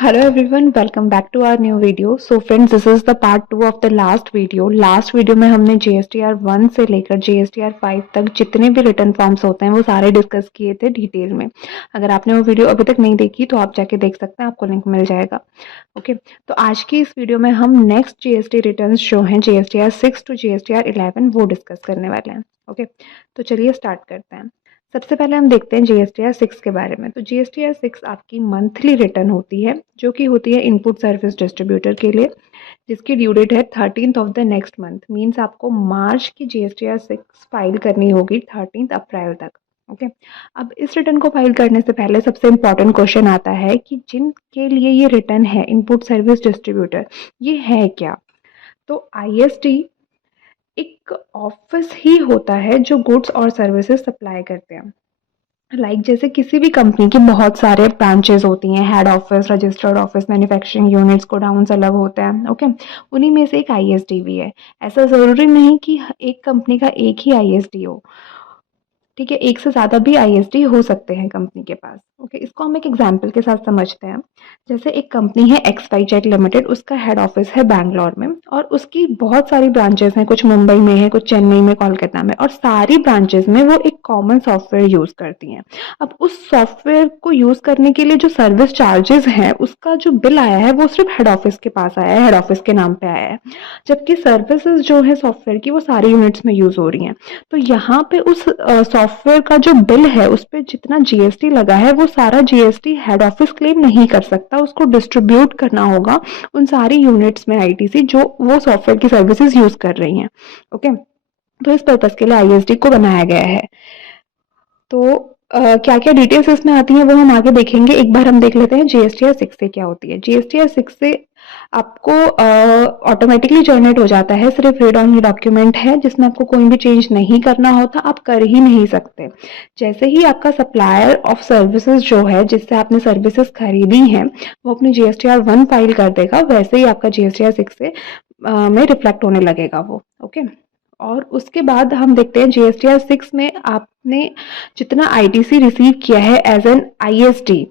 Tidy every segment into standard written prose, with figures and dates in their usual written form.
Hello everyone, welcome back to our new video. So friends, this is the part 2 of the last video. Last video में हमने GSTR 1 से लेकर GSTR 5 तक जितने भी return forms होते हैं वो सारे डिस्कस किए थे डिटेल में। अगर आपने वो वीडियो अभी तक नहीं देखी तो आप जाके देख सकते हैं, आपको लिंक मिल जाएगा। ओके, तो आज की इस वीडियो में हम नेक्स्ट GST रिटर्न्स जो हैं GSTR 6 टू GSTR 11 वो डिस्कस करने वाले हैं। ओके, तो चलिए स्टार्ट करते हैं। सबसे पहले हम देखते हैं GSTR 6 के बारे में। तो GSTR 6 आपकी मंथली रिटर्न होती है, जो कि होती है इनपुट सर्विस डिस्ट्रीब्यूटर के लिए, जिसकी ड्यू डेट है 13th of the next month. Means आपको मार्च की GSTR 6 फाइल करनी होगी 13th अप्रैल तक। ओके, अब इस रिटर्न को फाइल करने से पहले सबसे इम्पॉर्टेंट क्वेश्चन आता है कि जिनके लिए ये रिटर्न है इनपुट सर्विस डिस्ट्रीब्यूटर, ये है क्या? तो ISD एक ऑफिस ही होता है जो गुड्स और सर्विसेज सप्लाई करते हैं। जैसे किसी भी कंपनी के बहुत सारे ब्रांचेस होती हैं, head office, registered office, manufacturing units, godowns अलग होते हैं। ओके, उन्हीं में से एक ISD भी है। ऐसा ज़रूरी नहीं कि एक कंपनी का एक ही ISD हो। ठीक है, एक से ज़्यादा भी ISD हो सकते हैं कंपनी के पास। ओके, इसको हम एक एग्जांपल के साथ समझते हैं। जैसे एक कंपनी है XYZ लिमिटेड, उसका हेड ऑफिस है बैंगलोर में और उसकी बहुत सारी ब्रांचेस हैं, कुछ मुंबई में है, कुछ चेन्नई में, कोलकाता में, और सारी ब्रांचेस में वो एक कॉमन सॉफ्टवेयर यूज़ करती हैं। अब उस सॉफ्टवेयर को यूज़ करने के लिए जो सर्विस चार्जेस हैं, उसका जो बिल आया है वो सिर्फ हेड ऑफिस के पास आया है, हेड ऑफिस के नाम पे आया है, जबकि सर्विसेज जो है सॉफ्टवेयर की वो सारी यूनिट्स में यूज़ हो रही हैं। तो यहाँ पे उस सॉफ्टवेयर का जो बिल है उस पे जितना GST लगा है वो सारा GST हेड ऑफिस क्लेम नहीं कर सकता, उसको डिस्ट्रीब्यूट करना होगा उन सारी यूनिट्स में ITC जो वो सॉफ्टवेयर की सर्विसेज यूज कर रही हैं। ओके, तो इस पर्पज के लिए ISD को बनाया गया है। तो क्या क्या डिटेल्स इसमें आती हैं वो हम आगे देखेंगे। एक बार हम देख लेते हैं GSTR 6 से क्या होती है। GSTR 6 से आपको ऑटोमेटिकली जनरेट हो जाता है, सिर्फ रीड ऑनली डॉक्यूमेंट है जिसमें आपको कोई भी चेंज नहीं करना होता, आप कर ही नहीं सकते। जैसे ही आपका सप्लायर ऑफ सर्विसेज जो है जिससे आपने सर्विसेज खरीदी हैं वो अपनी GSTR 1 फाइल कर देगा, वैसे ही आपका GSTR 6 से में रिफ्लेक्ट होने लगेगा वो। ओके, और उसके बाद हम देखते हैं GSTR 6 में आपने जितना ITC रिसीव किया है एज एन ISD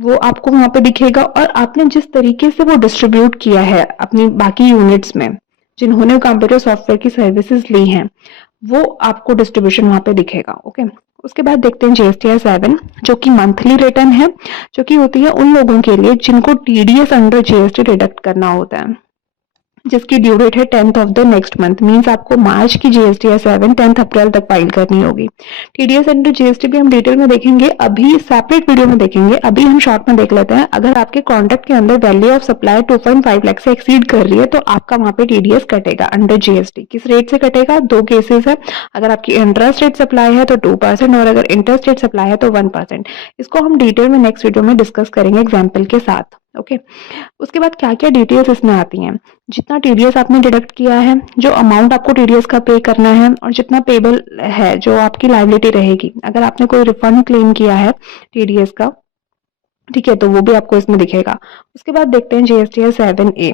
वो आपको वहां पे दिखेगा, और आपने जिस तरीके से वो डिस्ट्रीब्यूट किया है अपनी बाकी यूनिट्स में जिन्होंने कंप्यूटर सॉफ्टवेयर की सर्विसेज ली हैं वो आपको डिस्ट्रीब्यूशन वहां पे दिखेगा। ओके, उसके बाद देखते हैं GSTR 7 जो कि मंथली रिटर्न है, जो कि होती है उन लोगों के लिए जिनको TDS अंडर GST डिडक्ट करना होता है, जिसकी ड्यू डेट है 10th of the next month. Means आपको मार्च की GSTR 7 10th अप्रैल तक फाइल करनी होगी। TDS अंडर GST भी हम डिटेल में देखेंगे, अभी सेपरेट वीडियो में देखेंगे। अभी हम शॉर्ट में देख लेते हैं। अगर आपके कॉन्ट्रैक्ट के अंदर वैल्यू ऑफ सप्लाई 2.5 लाख से एक्सीड कर रही है तो आपका वहां पे TDS कटेगा अंडर GST। किस रेट से कटेगा? दो केसेस है। अगर आपकी इंट्रा स्टेट सप्लाई है तो 2% और अगर इंटर स्टेट सप्लाई है तो 1%। इसको हम डिटेल में नेक्स्ट वीडियो में डिस्कस करेंगे एग्जाम्पल के साथ। ओके, उसके बाद क्या क्या डिटेल्स इसमें आती हैं, जितना TDS आपने डिडक्ट किया है, जो अमाउंट आपको TDS का पे करना है, और जितना पेबल है जो आपकी लायबिलिटी रहेगी अगर आपने कोई रिफंड क्लेम किया है TDS का। ठीक है, तो वो भी आपको इसमें दिखेगा। उसके बाद देखते हैं GSTR 7A।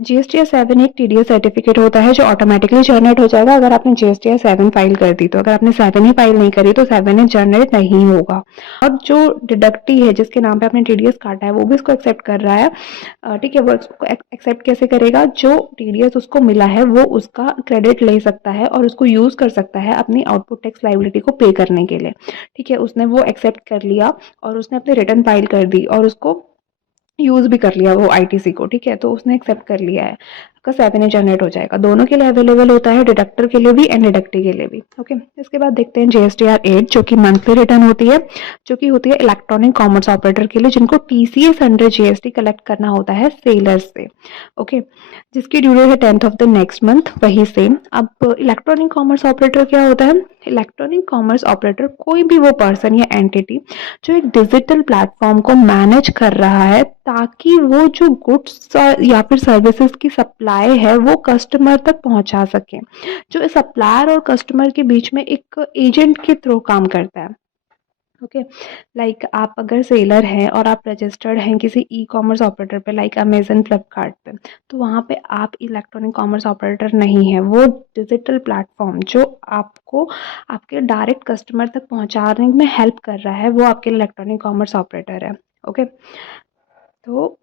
GSTR 7 एक TDS सर्टिफिकेट होता है जो ऑटोमेटिकली जनरेट हो जाएगा अगर आपने GSTR 7 फाइल कर दी। तो अगर आपने 7 ही फाइल नहीं करी तो 7A जनरेट नहीं होगा। और जो डिडक्टी है जिसके नाम पे आपने TDS काटा है वो भी इसको एक्सेप्ट कर रहा है। ठीक है, वो इसको एक्सेप्ट कैसे करेगा? जो TDS उसको मिला है वो उसका क्रेडिट ले सकता है और उसको यूज कर सकता है अपनी आउटपुट टैक्स लायबिलिटी को पे करने के लिए। ठीक है, उसने वो एक्सेप्ट कर लिया और उसने अपनी रिटर्न फाइल कर दी और उसको यूज भी कर लिया वो ITC को। ठीक है, तो उसने एक्सेप्ट कर लिया है, आपका 7A जनरेट हो जाएगा। दोनों के लिए अवेलेबल होता है, डिडक्टर के लिए भी एंड डिडक्टी के लिए भी। ओके, इसके बाद देखते हैं GSTR 8 जो कि मंथली रिटर्न होती है, जो कि होती है इलेक्ट्रॉनिक कॉमर्स ऑपरेटर के लिए जिनको TCS अंडर GST कलेक्ट करना होता है सेलर्स से। ओके, जिसकी ड्यू डेट है 10th of the next month, वही सेम। अब इलेक्ट्रॉनिक कॉमर्स ऑपरेटर क्या होता है? इलेक्ट्रॉनिक कॉमर्स ऑपरेटर कोई भी वो पर्सन या एंटिटी जो एक डिजिटल प्लेटफॉर्म को मैनेज कर रहा है ताकि वो जो गुड्स या फिर सर्विसेज की सप्लाई है वो कस्टमर तक पहुंचा सके, जो सप्लायर और कस्टमर के बीच में एक एजेंट के थ्रू काम करता है। ओके, लाइक आप अगर सेलर हैं और आप रजिस्टर्ड हैं किसी ई-कॉमर्स ऑपरेटर पे लाइक अमेजन, फ्लिपकार्ट पे, तो वहाँ पे आप इलेक्ट्रॉनिक कॉमर्स ऑपरेटर नहीं है। वो डिजिटल प्लेटफॉर्म जो आपको आपके डायरेक्ट कस्टमर तक पहुँचाने में हेल्प कर रहा है वो आपके इलेक्ट्रॉनिक कॉमर्स ऑपरेटर है। ओके, तो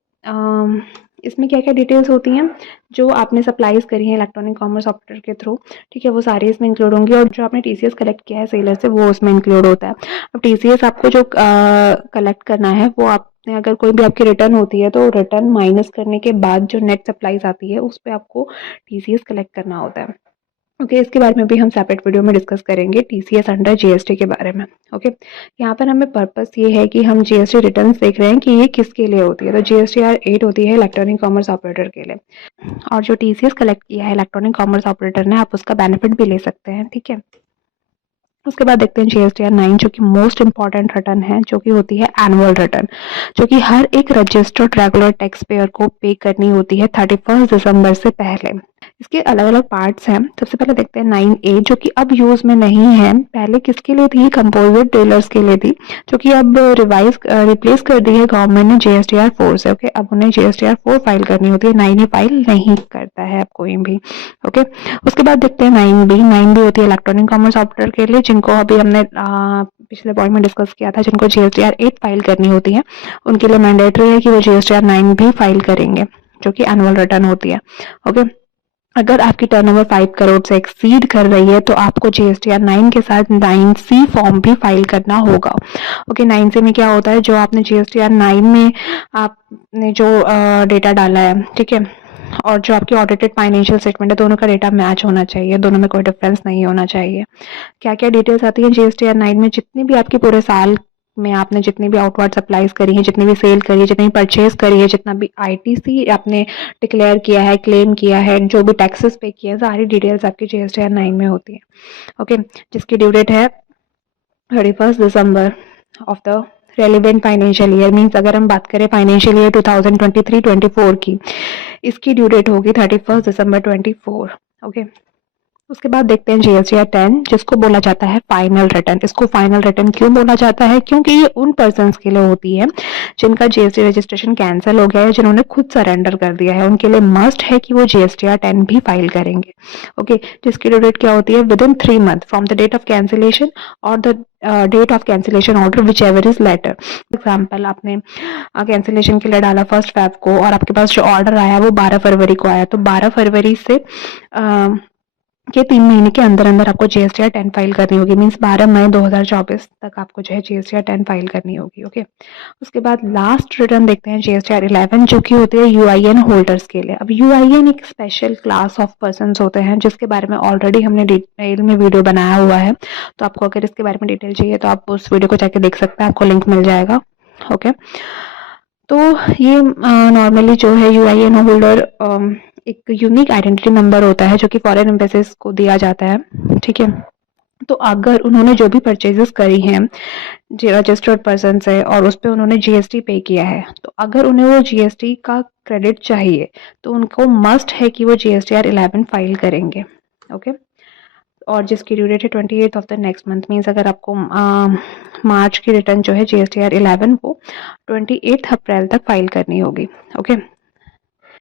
इसमें क्या-क्या डिटेल्स होती हैं, जो आपने सप्लाईज़ करी हैं इलेक्ट्रॉनिक कॉमर्स ऑपरेटर के थ्रू, ठीक है, वो सारी इसमें इंक्लूड होंगी और जो आपने टीसीएस कलेक्ट किया है सेलर से वो उसमें इंक्लूड होता है। अब टीसीएस आपको जो कलेक्ट करना है वो आपने अगर कोई भी आपकी रिटर्न होती है तो रिटर्न माइनस करने के बाद जो नेट सप्लाईज़ आती है उस पे आपको टीसीएस कलेक्ट करना होता है। ओके, इसके बारे में भी हम सेपरेट वीडियो में डिस्कस करेंगे टीसीएस अंडर जीएसटी के बारे में। ओके, यहाँ पर हमें पर्पस ये है कि हम जीएसटी रिटर्न्स देख रहे हैं कि ये किसके लिए होती है। तो जीएसटीआर 8 होती है इलेक्ट्रॉनिक कॉमर्स ऑपरेटर के लिए, और जो टीसीएस कलेक्ट किया है इलेक्ट्रॉनिक कॉमर्स ऑपरेटर ने, आप उसका बेनिफिट भी ले सकते हैं, ठीक है। उसके बाद देखते हैं जीएसटीआर 9, जो कि मोस्ट इंपॉर्टेंट रिटर्न है, जो कि होती है एनुअल रिटर्न, जो कि हर एक रजिस्टर्ड रेगुलर टैक्स पेयर को पे करनी होती है 31 दिसंबर से पहले। इसके अलग-अलग पार्ट्स हैं। सबसे पहले देखते हैं 9A, जो कि अब यूज़ में नहीं है। पहले किसके लिए थी? कंपोजिट डीलर्स के लिए थी, जो कि अब रिप्लेस कर दी है गवर्नमेंट ने जीएसटीआर 4 से। ओके, अब उन्हें जीएसटीआर 4 फाइल करनी होती है, 9A फाइल नहीं करता है अब कोई भी। ओके, उसके बाद देखते हैं 9B। 9B होती है इलेक्ट्रॉनिक कॉमर्स ऑपरेटर के लिए, जिनको अभी हमने पिछले पॉइंट में डिस्कस किया था, जिनको जीएसटीआर 8 फाइल करनी होती है, उनके लिए मैंडेटरी है कि वो जीएसटीआर 9 भी फाइल करेंगे, जो कि एनुअल रिटर्न होती है। ओके, अगर आपकी टर्नओवर 5 करोड़ से एक्सीड कर रही है तो आपको जीएसटीआर 9 के साथ 9C फॉर्म भी फाइल करना होगा। ओके, 9C में क्या होता है, जो आपने जीएसटीआर 9 में आपने जो डेटा डाला है, ठीक है, और जो आपकी ऑडिटेड फाइनेंशियल स्टेटमेंट है, दोनों का डेटा मैच होना चाहिए, दोनों में कोई डिफरेंस नहीं होना चाहिए। क्या क्या डिटेल्स आती है जीएसटीआर 9 में? जितनी भी आपकी पूरे साल में आपने जितनी भी आउटवर्ड सप्लाईज करी है, जितनी भी सेल करी है, जितनी परचेज करी है, जितना भी आईटीसी आपने डिक्लेयर किया है, क्लेम किया है, जो भी टैक्सेस पे किए हैं, सारी डिटेल्स आपकी जीएसटीआर 9 में होती है। ओके, जिसकी ड्यू डेट है 31 दिसंबर of the relevant financial year. Means अगर हम बात करें फाइनेंशियल ईयर 2023-24 की, इसकी ड्यू डेट होगी 31 दिसंबर 24। ओके, उसके बाद देखते हैं जीएसटीआर 10, जिसको बोला जाता है फाइनल रिटर्न। इसको फाइनल रिटर्न क्यों बोला जाता है? क्योंकि ये उन पर्सन्स के लिए होती है जिनका जीएसटी रजिस्ट्रेशन कैंसिल हो गया है, जिन्होंने खुद सरेंडर कर दिया है, उनके लिए मस्ट है कि वो जीएसटीआर 10 भी फाइल करेंगे। ओके, जिसकी ड्यू डेट क्या होती है? Within 3 month from the date of cancellation और the date of cancellation order whichever is later. Example, आपने कैंसिलेशन के लिए डाला 1 फेब को और आपके पास जो ऑर्डर आया वो 12 फरवरी को आया, तो 12 फरवरी से के 3 महीने के अंदर अंदर आपको जीएसटीआर 10 फाइल करनी होगी। मीन्स 12 मई 2024 तक आपको जो है जीएसटीआर 10 फाइल करनी होगी। ओके, उसके बाद लास्ट रिटर्न देखते हैं जीएसटीआर 11, जो कि होती है यूआईएन होल्डर्स के लिए। अब यूआईएन एक स्पेशल क्लास ऑफ पर्सन्स होते हैं, जिसके बारे में ऑलरेडी हमने डिटेल में वीडियो बनाया हुआ है, तो आपको अगर इसके बारे में डिटेल चाहिए तो आप उस वीडियो को जाके देख सकते हैं, आपको लिंक मिल जाएगा। ओके, तो ये नॉर्मली जो है यूआईएन होल्डर एक यूनिक आइडेंटिटी नंबर होता है, जो कि फॉरेन एम्बेसीज को दिया जाता है, ठीक है। तो अगर उन्होंने जो भी परचेजेस करी हैं रजिस्टर्ड पर्सन से और उस पर उन्होंने जीएसटी पे किया है, तो अगर उन्हें वो जीएसटी का क्रेडिट चाहिए तो उनको मस्ट है कि वो जीएसटीआर 11 फाइल करेंगे। ओके, और जिसकी ड्यू डेट है 28 of the next month. Means अगर आपको मार्च की रिटर्न जो है जीएसटीआर 11 वो 28 अप्रैल तक फाइल करनी होगी। ओके,